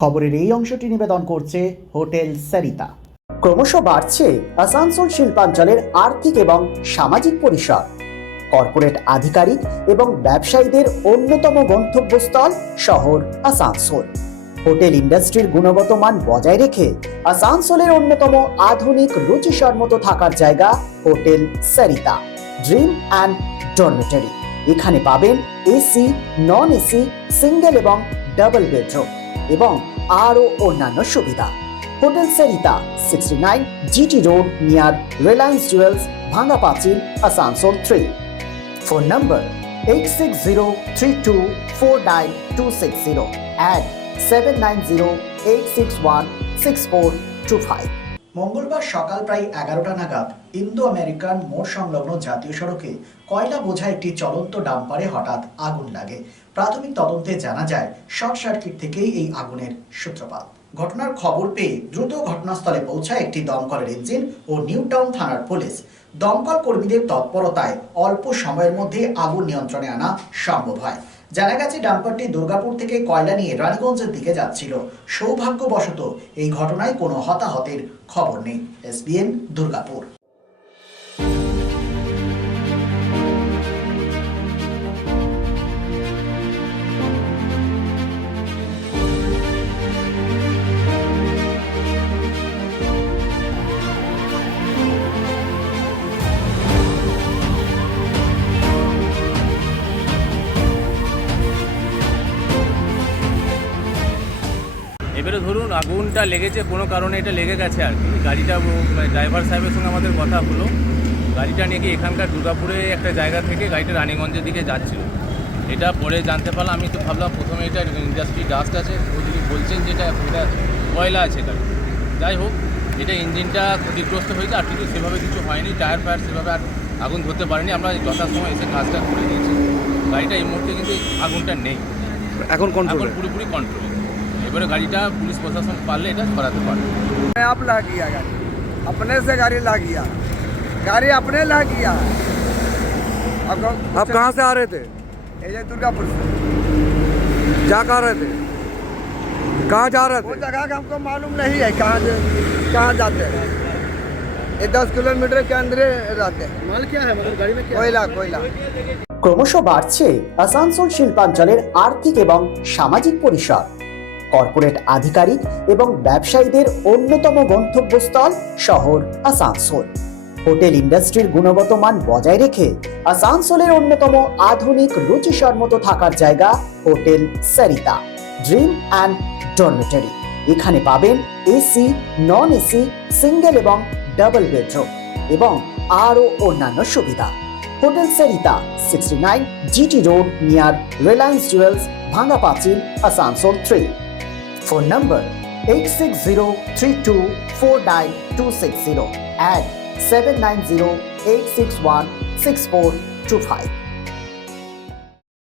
খবরের এই অংশটি নিবেদন করছে হোটেল সরিতা। ক্রমশ বাড়ছে আসানসোল শিল্পাঞ্চলের আর্থিক এবং সামাজিক পরিসর। কর্পোরেট আধিকারিক এবং ব্যবসায়ীদের অন্যতম গন্তব্যস্থল শহর আসানসোল। হোটেল ইন্ডাস্ট্রির গুণগত মান বজায় রেখে আসানসোলের অন্যতম আধুনিক রুচিসম্মত থাকার জায়গা hotel Sarita dream and dormitory. এখানে পাবেন এসি, নন এসি, সিঙ্গেল এবং ডাবল বেডরুম এবং আরও অন্যান্য সুবিধা। Hotel Sarita 69 GT road near Reliance jewels, ভাঙ্গা পাঁচিল, আসানসোল 3। Phone number 8603249260 and 7908616425। মঙ্গলবার সকাল প্রায় 11টা নাগাদ ইন্দো আমেরিকান মোড় সংলগ্ন জাতীয় সড়কে কয়লা বোঝা একটি চলন্ত ডাম্পারে হঠাৎ আগুন লাগে। প্রাথমিক তদন্তে জানা যায় শর্ট সার্কিট থেকেই এই আগুনের সূত্রপাত। ঘটনার খবর পেয়ে দ্রুত ঘটনাস্থলে পৌঁছায় একটি দমকলের ইঞ্জিন ও নিউ টাউন থানার পুলিশ। দমকল কর্মীদের তৎপরতায় অল্প সময়ের মধ্যে আগুন নিয়ন্ত্রণে আনা সম্ভব হয়। জানা গেছে ডাম্পারটি দুর্গাপুর থেকে কয়লা নিয়ে রানীগঞ্জের দিকে যাচ্ছিল। সৌভাগ্যবশত এই ঘটনায় কোনো হতাহতের খবর নেই। এসবিএন দুর্গাপুর। এবারে ধরুন আগুনটা লেগেছে কোনো কারণে, এটা লেগে গেছে আর কি। গাড়িটা ড্রাইভার সাহেবের সঙ্গে আমাদের কথা হলো, গাড়িটা নিয়ে গিয়ে এখানকার দুর্গাপুরে একটা জায়গা থেকে গাড়িটা রানীগঞ্জের দিকে যাচ্ছিল। এটা পরে জানতে পারলাম। আমি তো ভাবলাম প্রথমে এটা ইন্ডাস্ট্রি ডাস্ট আছে, ওদিকে বলছেন যে এটা কয়লা আছে গাড়ি। যাই হোক, এটা ইঞ্জিনটা ক্ষতিগ্রস্ত হয়েছে, আর কিছু সেভাবে কিছু হয়নি। টায়ার ফায়ার সেভাবে আর আগুন ধরতে পারেনি। আমরা যথাসময় এসে কাজটা করে দিয়েছি। গাড়িটা এই মুহূর্তে কিন্তু আগুনটা নেই, এখন পুরোপুরি কন্ট্রোল। এবারে গাড়িটা পুলিশ প্রশাসন পারলে এটা সরাতে পারবে। आप ला गया गाड़ी, अपने से गाड़ी ला गया, गाड़ी अपने ला गया। आप कहाँ से आ रहे थे? ये दुर्गापुर से। जा कहाँ रहे थे? कहाँ जा रहे वो थे? जगह का हमको मालूम नहीं है कहाँ जाते हैं। ये 10 किलोमीटर के अंदर रहते हैं। माल क्या है, मतलब गाड़ी में कोयला कोयला। ক্রমশ বাড়ছে আসানসোল শিল্পাঞ্চলের আর্থিক এবং সামাজিক পরিসর। কর্পোরেট আধিকারিক এবং ব্যবসায়ীদের অন্যতম গন্তব্যস্থল শহর আসানসোল। হোটেল ইন্ডাস্ট্রির গুণগত মান বজায় রেখে আসানসোলের অন্যতম আধুনিক রুচিসম্মত থাকার জায়গা hotel Sarita dream and dormitory. এখানে পাবেন এসি, নন এসি, সিঙ্গেল এবং ডাবল বেডরুম এবং আরও অন্যান্য সুবিধা। Hotel Sarita 69 GT road near Reliance jewels, ভাঙ্গা পাঁচিল, আসানসোল 3। Phone number 8603249260 and 7908616425।